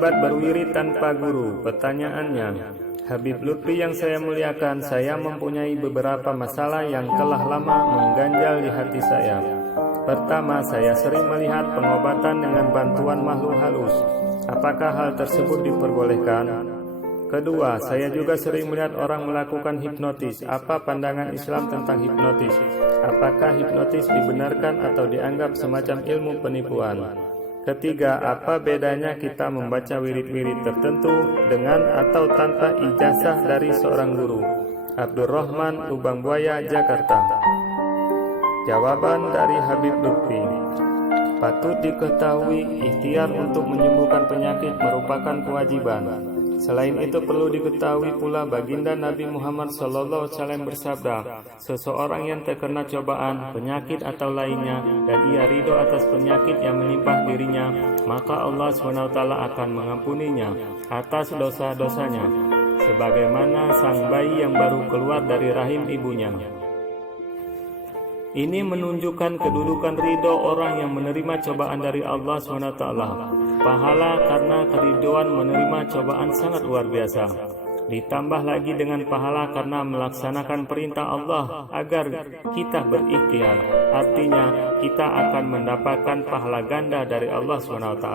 akibat berwirid tanpa guru. Pertanyaannya, Habib Lutfi yang saya muliakan, saya mempunyai beberapa masalah yang telah lama mengganjal di hati saya. Pertama, saya sering melihat pengobatan dengan bantuan makhluk halus. Apakah hal tersebut diperbolehkan? Kedua, saya juga sering melihat orang melakukan hipnotis. Apa pandangan Islam tentang hipnotis? Apakah hipnotis dibenarkan atau dianggap semacam ilmu penipuan? Ketiga, apa bedanya kita membaca wirid-wirid tertentu dengan atau tanpa ijazah dari seorang guru? Abdurrahman, Lubang Buaya, Jakarta. Jawaban dari Habib Lutfi. Patut diketahui, ikhtiar untuk menyembuhkan penyakit merupakan kewajiban. Selain itu perlu diketahui pula baginda Nabi Muhammad SAW bersabda, seseorang yang terkena cobaan, penyakit atau lainnya, dan ia ridho atas penyakit yang menimpa dirinya, maka Allah SWT akan mengampuninya atas dosa-dosanya, sebagaimana sang bayi yang baru keluar dari rahim ibunya. Ini menunjukkan kedudukan ridho orang yang menerima cobaan dari Allah SWT. Pahala karena keriduan menerima cobaan sangat luar biasa. Ditambah lagi dengan pahala karena melaksanakan perintah Allah agar kita berikhtiar. Artinya kita akan mendapatkan pahala ganda dari Allah SWT.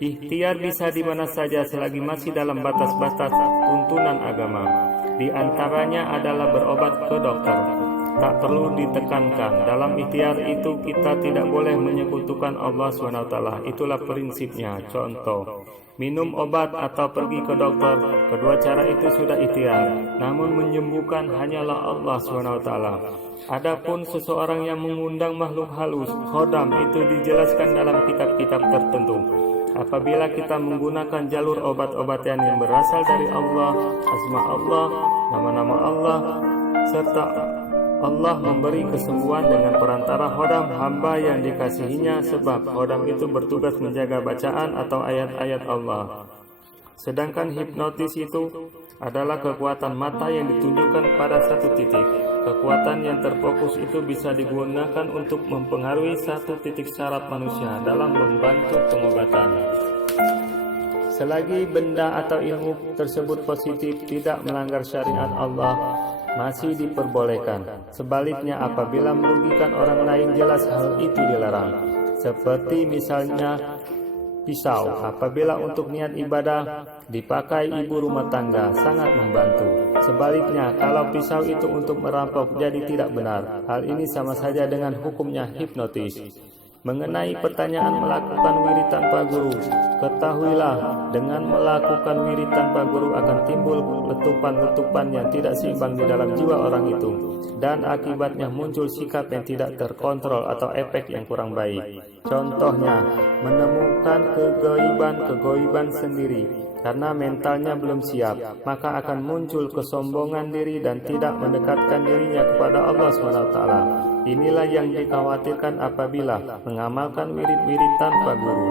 Ikhtiar bisa di mana saja selagi masih dalam batas-batas tuntunan agama. Di antaranya adalah berobat ke dokter. Tak perlu ditekankan, dalam ikhtiar itu kita tidak boleh menyekutukan Allah SWT. Itulah prinsipnya. Contoh, minum obat atau pergi ke dokter, kedua cara itu sudah ikhtiar. Namun menyembuhkan hanyalah Allah SWT. Adapun seseorang yang mengundang makhluk halus, khodam, itu dijelaskan dalam kitab-kitab tertentu. Apabila kita menggunakan jalur obat-obatan yang berasal dari Allah, asma Allah, nama-nama Allah, serta Allah memberi kesembuhan dengan perantara khodam hamba yang dikasihinya, sebab khodam itu bertugas menjaga bacaan atau ayat-ayat Allah. Sedangkan hipnotis itu adalah kekuatan mata yang ditunjukkan pada satu titik. Kekuatan yang terfokus itu bisa digunakan untuk mempengaruhi satu titik saraf manusia dalam membantu pengobatan. Selagi benda atau ilmu tersebut positif, tidak melanggar syariat Allah, masih diperbolehkan. Sebaliknya, apabila merugikan orang lain, jelas hal itu dilarang. Seperti misalnya pisau, apabila untuk niat ibadah dipakai ibu rumah tangga, sangat membantu. Sebaliknya, kalau pisau itu untuk merampok, jadi tidak benar. Hal ini sama saja dengan hukumnya hipnotis. Mengenai pertanyaan melakukan wirid tanpa guru, ketahuilah dengan melakukan wirid tanpa guru akan timbul letupan-letupan yang tidak seimbang di dalam jiwa orang itu, dan akibatnya muncul sikap yang tidak terkontrol atau efek yang kurang baik. Contohnya, menemukan kegoiban sendiri karena mentalnya belum siap, maka akan muncul kesombongan diri dan tidak mendekatkan dirinya kepada Allah SWT. Inilah yang dikhawatirkan apabila mengamalkan wirid-wirid tanpa guru.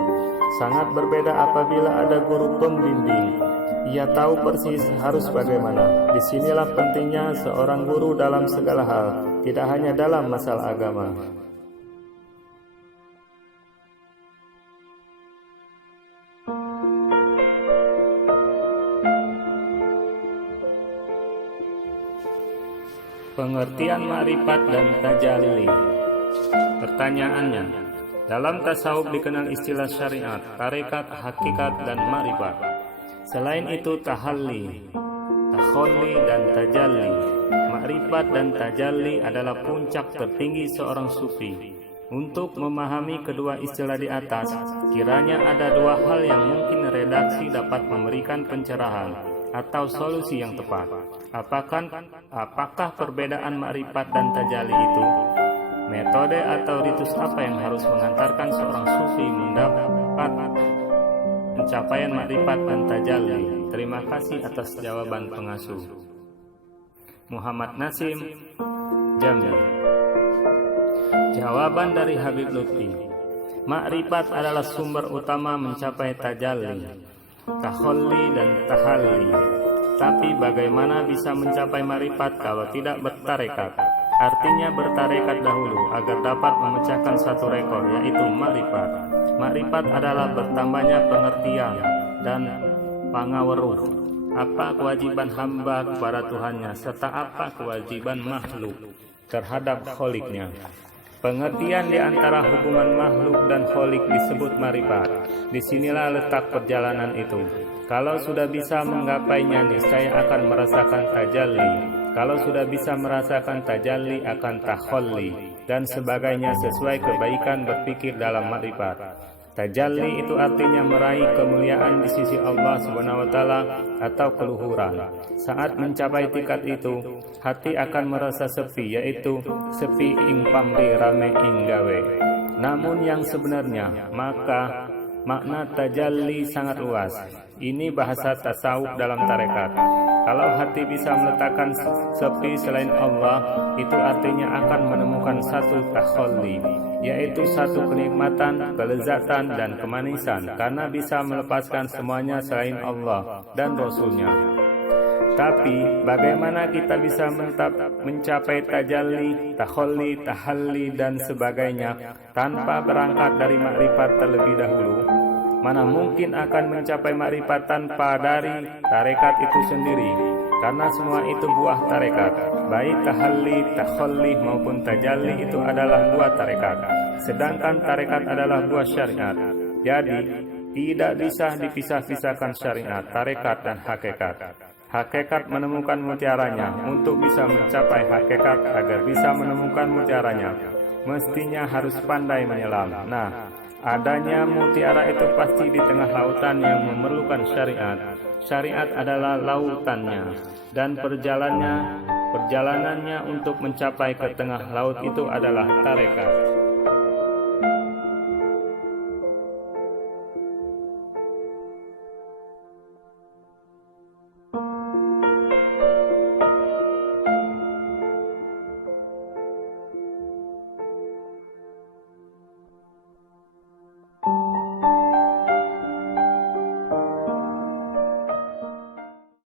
Sangat berbeda apabila ada guru pembimbing. Ia tahu persis harus bagaimana. Disinilah pentingnya seorang guru dalam segala hal, tidak hanya dalam masalah agama. Pengertian ma'rifat dan tajalli. Pertanyaannya, dalam tasawuf dikenal istilah syariat, tarekat, hakikat, dan ma'rifat. Selain itu tahalli, takholli, dan tajalli. Ma'rifat dan tajalli adalah puncak tertinggi seorang sufi. Untuk memahami kedua istilah di atas, kiranya ada dua hal yang mungkin redaksi dapat memberikan pencerahan atau solusi yang tepat. Apakah perbedaan ma'rifat dan tajalli itu? Metode atau ritus apa yang harus mengantarkan seorang sufi mendapat pencapaian ma'rifat dan tajalli? Terima kasih atas jawaban pengasuh. Muhammad Nasim, Jamil. Jawaban dari Habib Lutfi. Ma'rifat adalah sumber utama mencapai tajalli, takholli, dan tahalli. Tapi bagaimana bisa mencapai ma'rifat kalau tidak bertarekat? Artinya bertarekat dahulu agar dapat memecahkan satu rekor, yaitu ma'rifat. Makrifat adalah bertambahnya pengertian dan pangaweruh. Apa kewajiban hamba kepada Tuhannya, serta apa kewajiban makhluk terhadap kholiknya. Pengertian di antara hubungan makhluk dan kholik disebut makrifat. Disinilah letak perjalanan itu. Kalau sudah bisa menggapainya, niscaya akan merasakan tajalli. Kalau sudah bisa merasakan tajalli, akan takholli dan sebagainya sesuai kebaikan berpikir dalam makrifat. Tajalli itu artinya meraih kemuliaan di sisi Allah SWT atau keluhuran. Saat mencapai tingkat itu, hati akan merasa sepi, yaitu sepi ing pamri rame ing gawe. Namun yang sebenarnya, maka makna tajalli sangat luas. Ini bahasa tasawuf dalam tarekat. Kalau hati bisa meletakkan sepi selain Allah, itu artinya akan menemukan satu takholli, yaitu satu kenikmatan, kelezatan, dan kemanisan, karena bisa melepaskan semuanya selain Allah dan Rasul-Nya. Tapi bagaimana kita bisa mencapai tajalli, takholli, tahalli, dan sebagainya tanpa berangkat dari makrifat terlebih dahulu? Mana mungkin akan mencapai makrifat tanpa dari tarekat itu sendiri? Karena semua itu buah tarekat. Baik tahalli, takholli maupun tajalli itu adalah buah tarekat. Sedangkan tarekat adalah buah syariat. Jadi tidak bisa dipisah-pisahkan syariat, tarekat, dan hakikat. Hakikat menemukan mutiaranya. Untuk bisa mencapai hakikat, agar bisa menemukan mutiaranya, mestinya harus pandai menyelam. Nah, adanya mutiara itu pasti di tengah lautan yang memerlukan syariat. Syariat adalah lautannya, dan perjalanannya untuk mencapai ke tengah laut itu adalah tarekat.